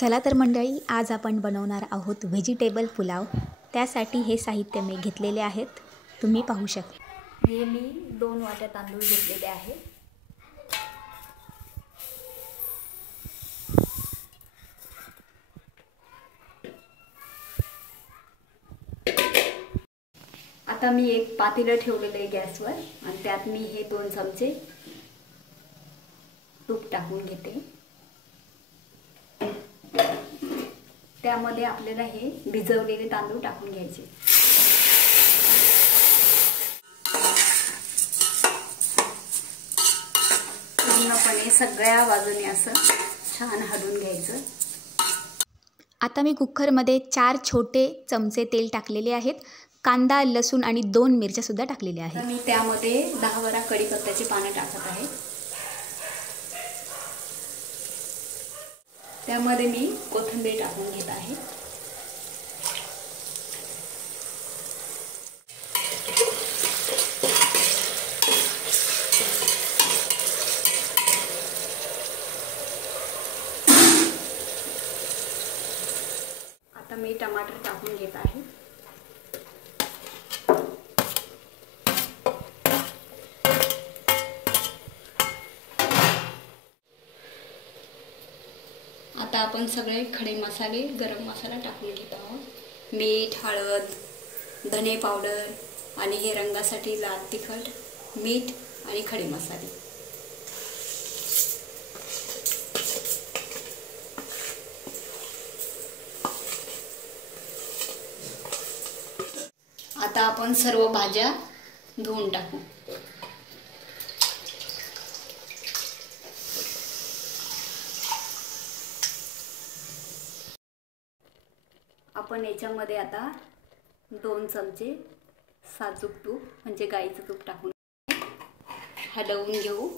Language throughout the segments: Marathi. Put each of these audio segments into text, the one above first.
चला तर मंडळी, आज आपण बनवणार आहोत व्हेजिटेबल पुलाव। त्यासाठी हे साहित्य मी घेतलेले आहेत, तुम्ही पाहू शकता। हे मी 2 वाट्या तांदूळ घेतलेले आहे। आता मी एक पातेलं ठेवलेलं आहे गॅसवर आणि त्यात मी हे 2 चमचे तूप टाकून घेते। त्यामध्ये आपल्याला हे भिजवलेले तांदूळ टाकून घ्यायचे। पूर्णपणे सगळ्या बाजूने असं छान हलवून घ्यायचं। आता मी कुकरमध्ये 4 छोटे चमचे तेल टाकलेले आहेत। कांदा, लसूण आणि 2 मिरच्या सुद्धा टाकलेल्या आहेत। मी त्यामध्ये 10-12 कढीपत्त्याची पाने टाकत आहे। त्यामध्ये मी कोथिंबीर टाकून घेत आहे। आता मी टमाटर टाकून घेत आहे। आता आपण सगळे खडे मसाले, गरम मसाला टाकून घेत आहोत। मीठ, हळद, धने पावडर आणि हे रंगासाठी लाल तिखट, मीठ आणि खडे मसाले। आता आपण सर्व भाज्या धुवून टाकू। आपण याच्यामध्ये आता 2 चमचे साजूक तूप म्हणजे गाईचं तूप टाकून हलवून घेऊ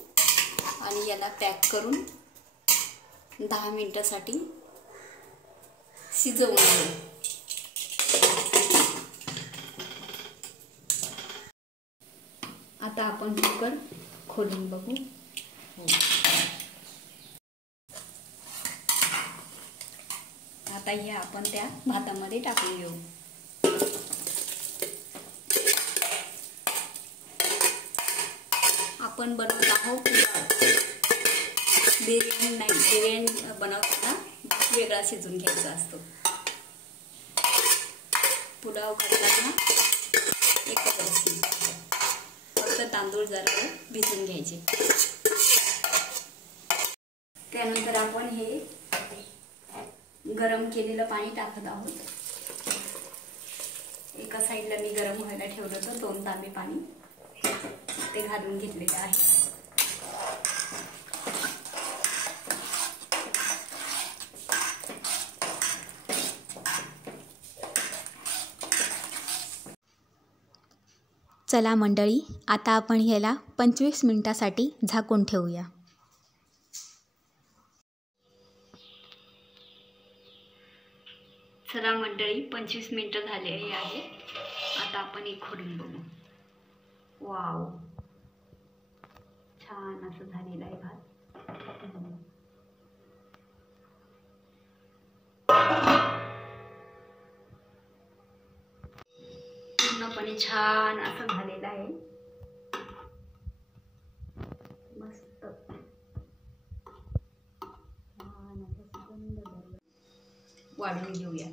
आणि याला पॅक करून 10 मिनिटांसाठी शिजवून घेऊ। आता आपण कुकर खोलून बघू। आता हे आपण त्या भातामध्ये टाकून घेऊ। आपण बनवत आहोत पुलाव। बिर्याणी नाही, बिर्याणी बनवताना वेगळा शिजून घ्यायचा असतो। पुलाव करताना एकच असतो, फक्त तांदूळ जरा भिजून घ्यायचे। त्यानंतर आपण हे गरम केलेलं पाणी टाकत आहोत। एका साईडला मी गरम व्हायला ठेवलं होतं 2 तांबे पाणी, ते घालून घेतलेले आहे। चला मंडळी, आता आपण ह्याला 25 मिनिटांसाठी झाकून ठेवूया। चला मंडळी, 25 मिनिटं झालेली आहे। आता आपण एक खोडून बघू। वाव, छान असं झालेलं आहे भात। पूर्णपणे छान असं झालेलं आहे, मस्त छान असं सुगंध झालं। वाढून घेऊया।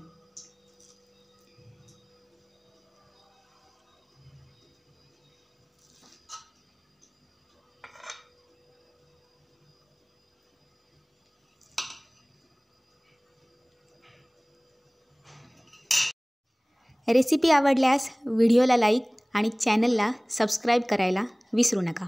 रेसिपी आवडल्यास व्हिडिओला लाईक आणि चॅनलला सबस्क्राईब करायला विसरू नका।